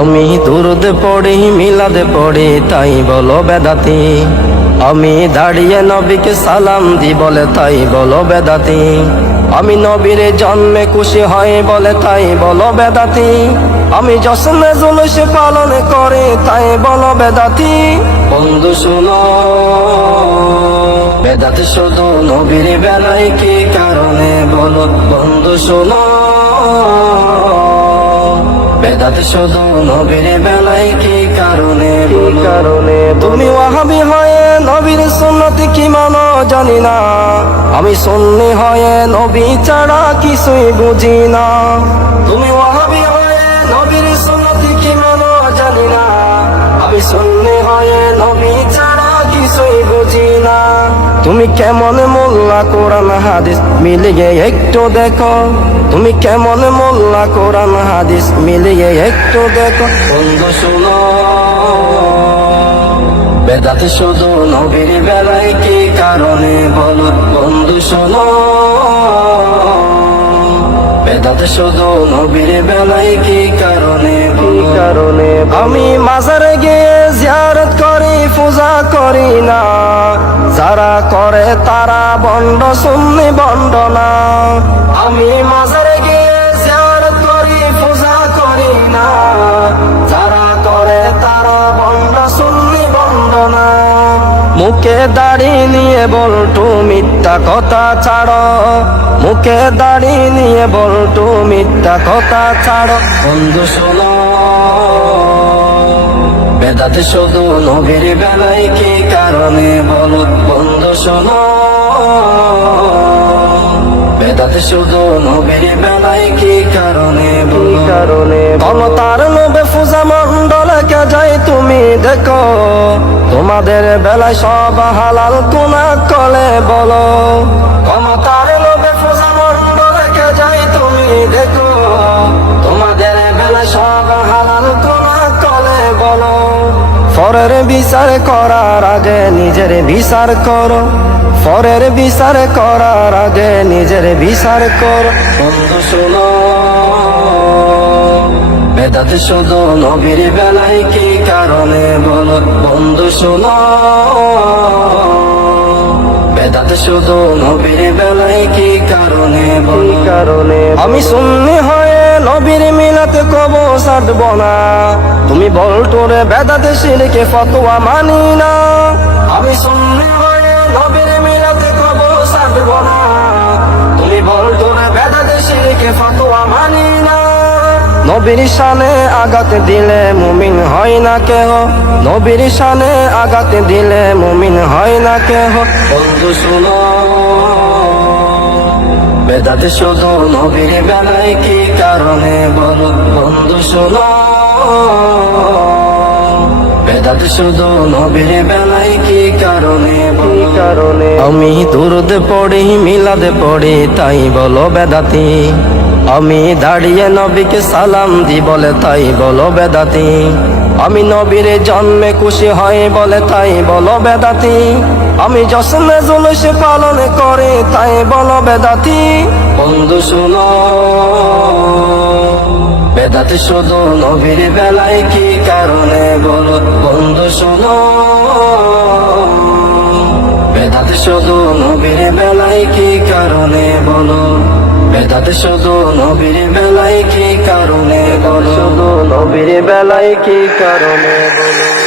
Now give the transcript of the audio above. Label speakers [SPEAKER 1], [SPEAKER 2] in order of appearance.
[SPEAKER 1] আমি দুরুদ পড়ি, মিলাদে পড়ি, তাই বলো বেদাতি। আমি দাঁড়িয়ে নবীকে সালাম দি বলে, তাই বলো বেদাতি। আমি নবীর জন্মে খুশি হয় বলে, তাই বলো বেদাতি। আমি জশ্নে জুলুস পালন করে, তাই বলো বেদাতি। বন্ধু শুনো, বেদাত শুধু নবীর বেলায় কি কারণে বলো? বন্ধু শোনো বেদাত শুধু নবীর বেলায় কি কারণে কারণে তুমি ওয়াহাবি হয়ে নবীর সুন্নতি কি মানো জানি না। আমি সুন্নি হয়ে নবী ছাড়া কিছুই বুঝি না। তুমি কেমন মোল্লা কোরআন হাদিস? মিলিয়ে একটু দেখো। তুমি কেমন মোল্লা কোরআন হাদিস? মিলিয়ে একটু দেখো। বন্ধু শুনো। বেদাতে শুধু নবীর বেলায় কি কারণে বলো? বন্ধু শোনো। বেদাতে শুধু নবীর বেলায় কি কারণে কি কারণে আমি মাজারে গিয়ে জিয়ারত করি পূজা করি না। যারা করে তারা বন্ড, সুন্নি বন্ড না। আমি মাজারে গিয়ে করি, পূজা করি না। যারা করে তারা বন্ড, সুন্নি বন্ড না। মুখে দাড়ি নিয়ে বলটু মিথ্যা কথা ছাড়ো। মুখে দাড়ি নিয়ে বলটু মিথ্যা কথা ছাড়ো। বন্ধু, শোনো। বেদাতে শুধু নবীর বেলায় কি কারণে বলো বন্ধু শোনো? বেদাতে শুধু নবীর বেলায় কি কারণে কারণে ক্ষমতার লোভে পূজা মন্ডলকে যাই তুমি দেখো। তোমাদের বেলায় সব হালাল কোনা কলে বলো। ক্ষমতার পরের বিচার করার আগে নিজের বিচার করো। পরের বিচার করার আগে নিজের বিচার করো। বন্ধু শোনো বেদাতে শুধু নবীর বেলায় কি কারণে বলো? বন্ধু শোনো বেদাতে শুধু নবীর বেলায় কি কারণে বলো? কারণে আমি সুন্নি হয়ে নবীর মিলাতে কব সাধব না। তুমি বল তোরে বেদাতে শিরকে ফতোয়া মানি না। আমি সুন্নি হয়ে নবীর মিলাতে সাধব না। তুমি বেদাতে ফতোয়া মানি না। নবীর শানে দিলে মুমিন হয় না কেহ। নবীর শানে আঘাত দিলে মুমিন হয় না কেহ। বন্ধু শুনো, বেদাতে শুধু নবীর বেলায় কি কারণে বলো? বন্ধু শুনো বেদাতে শুধু নবীর বেলায় কি কারণে কারণে আমি দুরুদ পড়ি, মিলাদে পড়ি, তাই বলো বেদাতি। আমি দাঁড়িয়ে নবীকে সালাম দি বলে, তাই বলো বেদাতি। আমি নবীর জন্মে খুশি হয় বলে, তাই বলো বেদাতি। আমি জশ্নে জুলুস পালন করে, তাই বলো বেদাতি। বন্ধু শুনো বেদাতি শুধু নবীর বেলায় কি কারণে বলো? বন্ধু শোনো। বেদাতে শুধু নবীর বেলায় কি কারণে বলো? বেদাতে শুধু নবীর বেলায় কি কারণে বলো? শুধু নবীর বেলায় কি কারণে বলো?